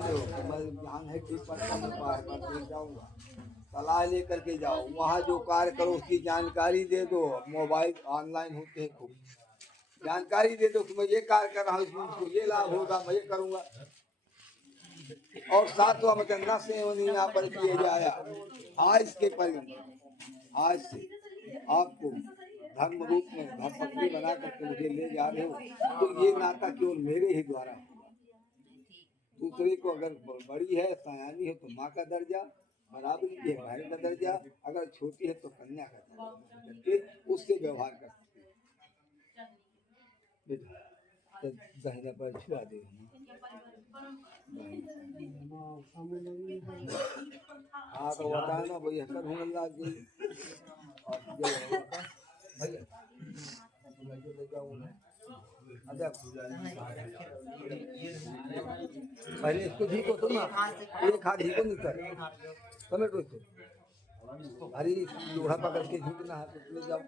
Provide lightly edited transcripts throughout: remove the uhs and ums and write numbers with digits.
लो कि मैं ध्यान है ठीक पर नहीं जाऊंगा, सलाह लेकर के जाओ। वहाँ जो कार्य करो उसकी जानकारी दे दो। मोबाइल ऑनलाइन होते हैं खूब, जानकारी दे दो कि मैं ये कार्य कर रहा हूँ, इसमें मुझको ये लाभ होगा, मैं ये करूँगा। और सातवां वचन न सेवनी यहाँ पर किए जाया। आज के पर्यंत, आज से आपको धर्म रूप में धर्मपत्नी बना करके मुझे ले जा रहे हो, तो ये नाता केवल मेरे ही द्वारा होगा। दूसरे को अगर बड़ी है, सयानी है तो माँ का दर्जा, बराबरी की है बहन का दर्जा, अगर छोटी है तो कन्या का दर्जा करके उससे व्यवहार कर सकते हैं। दहिना पर छुआ दे, हाँ तो बताया ना भैया, कर होने लग गई भैया। पहले इसको ढीको तो ना, एक हाथ ढीको नहीं कर समेटो इसको। अरे लोढ़ा पकड़ के झुकना है तो ले जाओ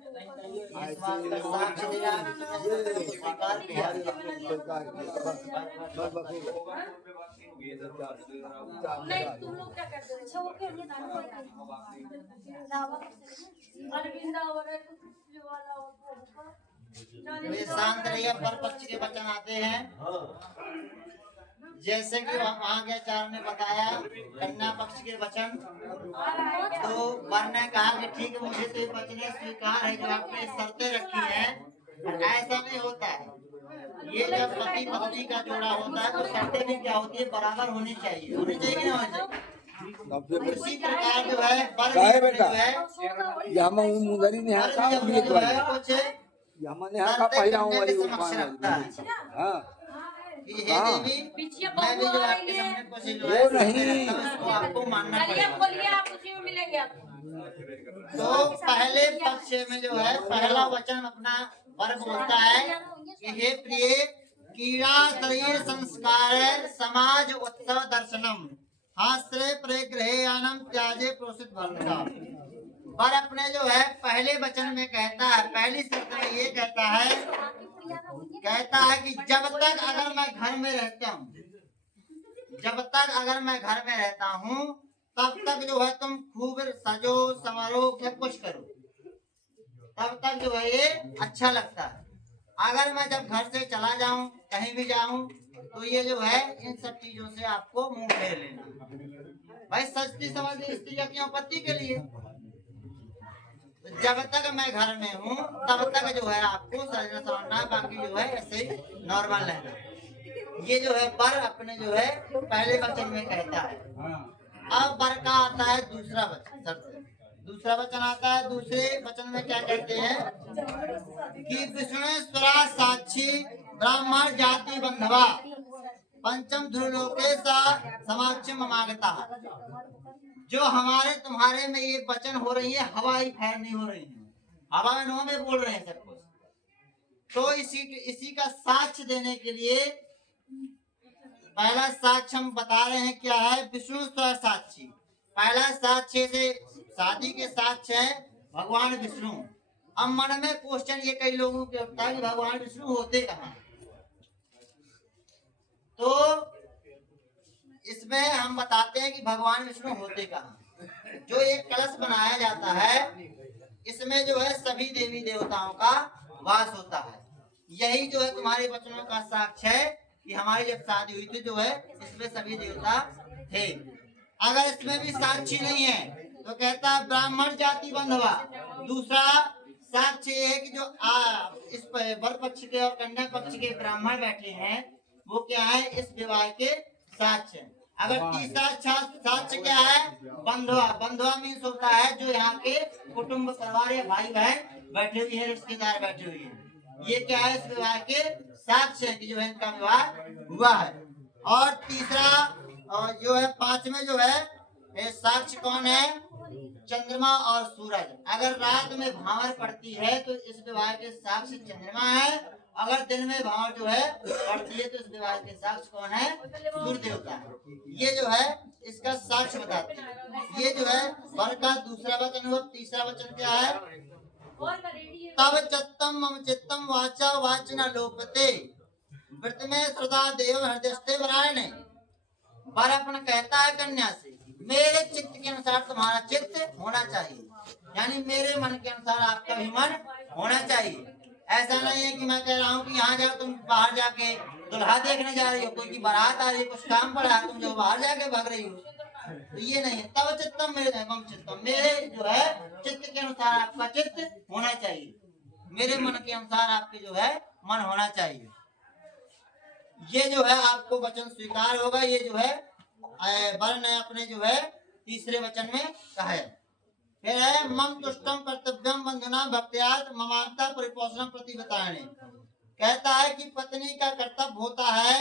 वे शांत रहिए। पर पक्ष के वचन आते हैं, जैसे कि वहाँ के आचार्य ने बताया कन्या पक्ष के वचन, तो वर ने कहा कि ठीक है, मुझे तो ये वचन स्वीकार है जो आपने शर्तें रखी है। ऐसा नहीं होता है, ये जब पति पत्नी का जोड़ा होता है तो शर्तें भी क्या होती है, बराबर होनी चाहिए, होनी चाहिए कि नहीं होनी चाहिए। उसी प्रकार जो है वर जो है मुंदरी ने जो है कुछ शर्तें कन्या के समक्ष रखता है। हाँ हे देवी, मैं भी जो आपके सामने कुछ जो है उसको आपको मानना पड़ेगा। तो पहले पक्ष में जो है पहला वचन अपना वर बोलता है कि हे प्रिय, कीड़ा शरीर संस्कार समाज उत्सव दर्शनम हास्रे प्रग्रहयानम त्याजे प्रोसित भरता। वर अपने जो है पहले वचन में कहता है, पहली शर्त में ये कहता है कि जब तक अगर मैं घर में रहता हूँ, जब तक अगर मैं घर में रहता हूँ तब तक जो है तुम खूब सजो समारो सब कुछ करो, तब तक जो है ये अच्छा लगता है। अगर मैं जब घर से चला जाऊं, कहीं भी जाऊं, तो ये जो है इन सब चीजों से आपको मुंह फेर लेना। भाई सस्ती समझती स्त्री क्यों पति के लिए, जब तक मैं घर में हूँ तब तक जो है आपको सजना समझना, बाकी जो है ऐसे ही नॉर्मल रहना। ये जो है वर अपने जो है पहले वचन में कहता है। अब वर का आता है दूसरा वचन, सबसे दूसरा वचन आता है। दूसरे वचन में क्या कहते हैं कि विष्णुस्वरा साक्षी ब्राह्मण जाति बंधवा पंचम ध्रुलोके सा समाक्ष ममागता। जो हमारे तुम्हारे में ये वचन हो रही है, हवाई फैर नहीं हो रही है, हवा में नो में बोल रहे हैं सब कुछ। तो इसी का साक्ष्य देने के लिए पहला साक्ष्य हम बता रहे हैं क्या है, विष्णु स्वर साक्षी। पहला साक्ष्य से शादी के साक्ष्य है भगवान विष्णु। अब मन में क्वेश्चन ये कई लोगों के उठता है कि भगवान विष्णु होते कहाँ। तो इसमें हम बताते हैं कि भगवान विष्णु होते कहाँ। जो एक कलश बनाया जाता है, इसमें जो है सभी देवी देवताओं का वास होता है। यही जो है तुम्हारे वचनों का साक्ष्य है कि हमारी जब शादी हुई थी जो है इसमें सभी देवता थे। अगर इसमें भी साक्षी नहीं है तो कहता है ब्राह्मण जाति बंधवा। दूसरा साक्ष्य है कि जो इस वर पक्ष के और कन्या पक्ष के ब्राह्मण बैठे हैं वो क्या है, इस विवाह के साक्ष्य। अगर तीसरा साक्ष्य क्या है, बंधुआ। बंधुआ मीन्स होता है जो यहाँ के कुटुंब परिवार या भाई बहन बैठे हुए हैं, रिश्तेदार बैठे हुए हैं, ये क्या है इस विवाह के साक्ष्य है कि जो है इनका विवाह हुआ है। और तीसरा जो है पांचवें जो है साक्ष्य कौन है, चंद्रमा और सूरज। अगर रात में भांवर पड़ती है तो इस विवाह के साक्ष्य चंद्रमा है, अगर दिन में भांवर जो है पड़ती है तो इस विवाह के साक्ष्य कौन है, सूर्य देवता है। ये जो है इसका साक्ष्य बताते हैं। ये जो है वर का दूसरा वचन हुआ। तीसरा वचन क्या है, तब चित्तम मम चित्तम वाचा वाच न लोपते वृत में श्रद्धा देव हृदयस्ते वरायणे। वर अपन कहता है कन्या से मेरे चित्त के अनुसार तुम्हारा चित्त होना चाहिए, यानी मेरे मन के अनुसार आपका भी मन होना चाहिए। ऐसा नहीं है कि मैं कह रहा हूँ कि यहाँ जाओ, तुम बाहर जाके दुल्हा देखने जा रही हो, कोई की बारात आ रही है, कुछ काम पड़ा है, तुम जो बाहर जाके भाग रही हो, तो ये नहीं है। तब चित्तम मेरे एवं चित्तम, मेरे जो है चित्त के अनुसार आपका चित्त होना चाहिए, मेरे मन के अनुसार आपके जो है मन होना चाहिए। ये जो है आपको वचन स्वीकार होगा। ये जो है वर्ण ने अपने जो है तीसरे वचन में कहा है। फिर है मम तुष्टम कर्तव्यम बंधुना भक्त्यात् ममांता परिपोषणम प्रतिबताने, कहता है कि पत्नी का कर्तव्य होता है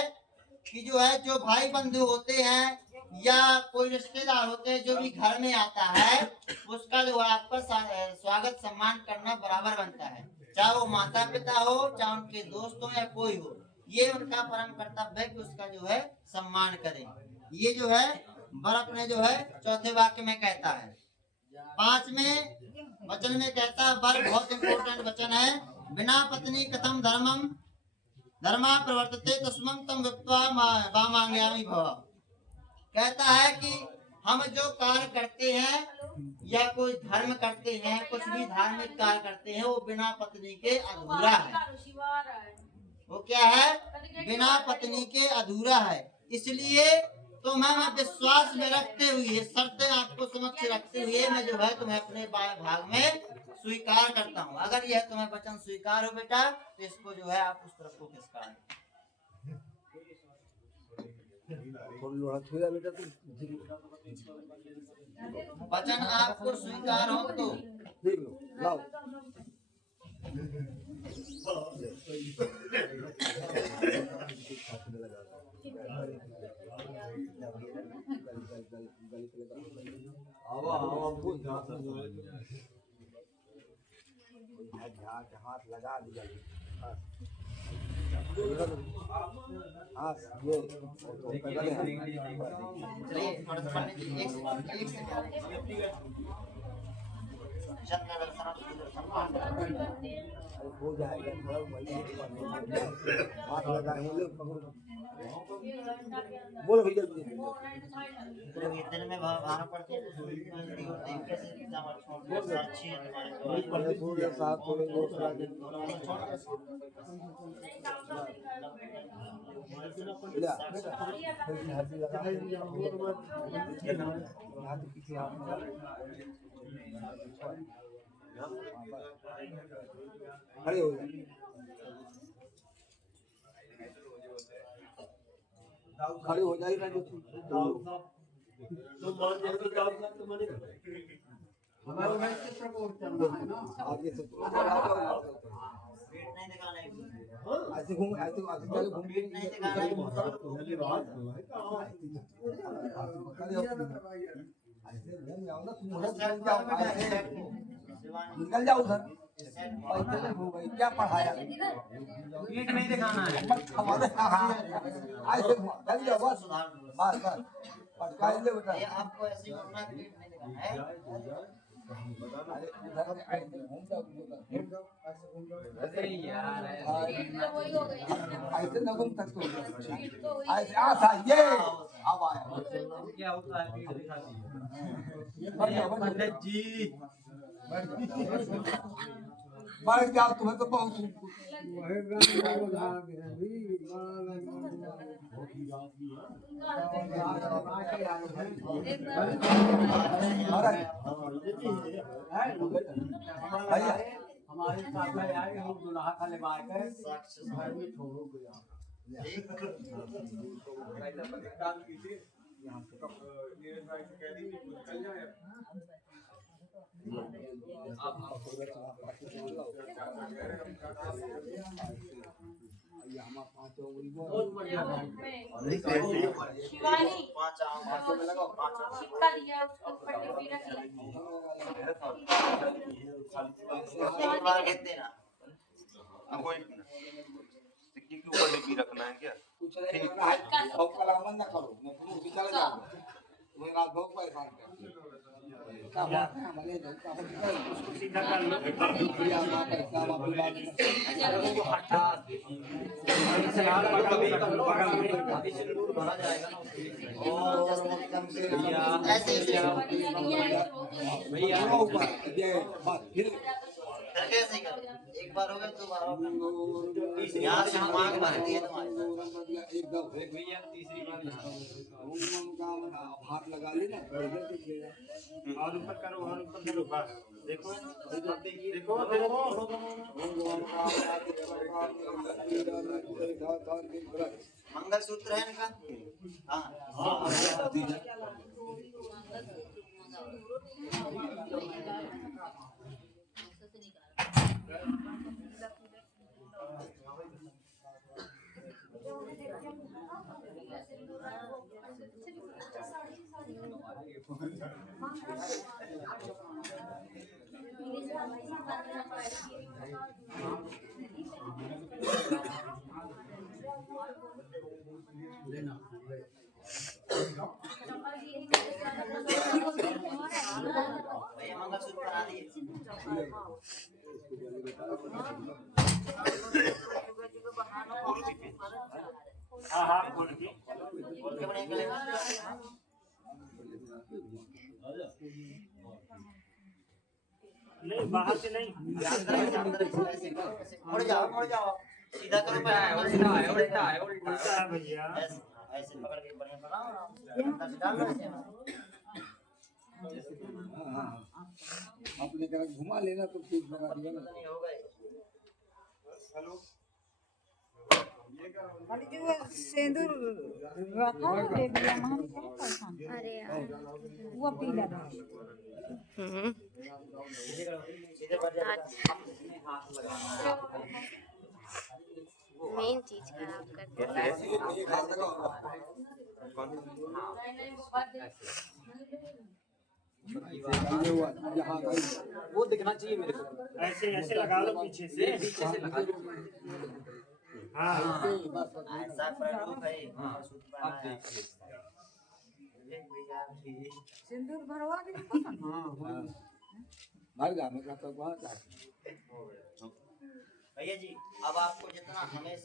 कि जो है जो भाई बंधु होते हैं या कोई रिश्तेदार होते हैं जो भी घर में आता है उसका जो है आपका स्वागत सम्मान करना बराबर बनता है, चाहे वो माता पिता हो चाहे उनके दोस्त हो या कोई हो, ये उनका परम कर्तव्य है कि उसका जो है सम्मान करें। ये जो है वर अपने जो है चौथे वाक्य में कहता है। पांचवें वचन में कहता है, वर बहुत इंपॉर्टेंट वचन है, बिना पत्नी कथम धर्मम धर्मा प्रवर्तते तस्मं तम विप्त्वा वामांग्यामि भव, कहता है कि हम जो कार्य करते हैं या कोई धर्म करते हैं, कुछ भी धार्मिक कार्य करते हैं, वो बिना पत्नी के अधूरा है। वो क्या है? बिना पत्नी के अधूरा है। इसलिए तो मैं विश्वास में रखते हुए, शर्तें आपको समक्ष रखते हुए मैं जो है तुम्हें अपने भाग में स्वीकार करता हूँ। अगर यह तुम्हें वचन स्वीकार हो बेटा तो इसको जो है आप उस तरफ को खिसका वचन आपको स्वीकार हो तो हाथ लगा दिया। हो जाएगा हाथ लगाए बोलो भैया दिन में भावना पड़ती है खड़े हो जाए खड़े हो जाएगा जो आगे से ऐसे घूम ऐसे चलो घूम निकल जाओ उधर क्या पढ़ाया पीठ नहीं दिखाना है। ऐसे जाओ बस बस बस पटका ले बेटा ये आपको ऐसे करना है, पीठ नहीं दिखाना है। ऐसे न घूम सकते ऐसे आसा ये अब आया क्या होता है पीठ दिखाती है पंडित जी। बढ़ जाओ तुम्हें तो बहुत हमारे काका आए हम दुल्हा का ले आकर घर में छोड़ो गया शिवानी छिपका दिया उसको पट्टी भी रख सिक्के के ऊपर डीपी रखना है क्या? कुछ नहीं कलामन ना करो मैं तुम चले जाओ तुम्हें रात भर परेशान कर का बात है हमारे जनता को उसको सीधा कर लो। रुपया का पैसा वापस डाल वो हटा से लाल बगल में कर लो, बगल में अभी सिंदूर भरा जाएगा ना उसके लिए। भैया ऐसे ऐसे भैया ऊपर ये बस फिर कैसे करो, एक बार हो गया दो बार होगा। यहाँ से हम आगे बढ़ दिए तुम्हारे एकदम भैया तीसरी बार हाथ लगा ली ना बढ़िया दिखेगा। और ऊपर करो, और ऊपर करो, बस देखो देखो देखो। मंगलसूत्र है इनका। हाँ भैया मंगलसूत्र बना दिए। हाँ हाँ बोल के बोल के बढ़िया गले में। नहीं, बाहर से नहीं। अंदर ऐसे मुड़ जाओ सीधा करो पैर। उल्टा है उल्टा है उल्टा उल्टा है भैया। ऐसे ऐसे पकड़ के बढ़िया बनाओ आराम से। अंदर से डाल लो ऐसे। अपने तरफ घुमा लेना तो ठीक लगा दिया ना। नहीं होगा ये। सिंदूर रखा है बेबिया महान क्या करता अरे यार वो पीला सीधे बढ़ जाओ। मेन चीज खराब करते हैं। एक हाथ लगाओ यहाँ वो दिखना चाहिए मेरे को। ऐसे ऐसे लगा लो पीछे से। पीछे से लगा दो। हाँ ऐसा प्रयोग है। मंगलसूत्र अब बनाया है। देखिए भैया ठीक। सिंदूर भरवा के भर जा मैं कहता हूँ वहाँ जा भैया जी अब आपको जितना हमेशा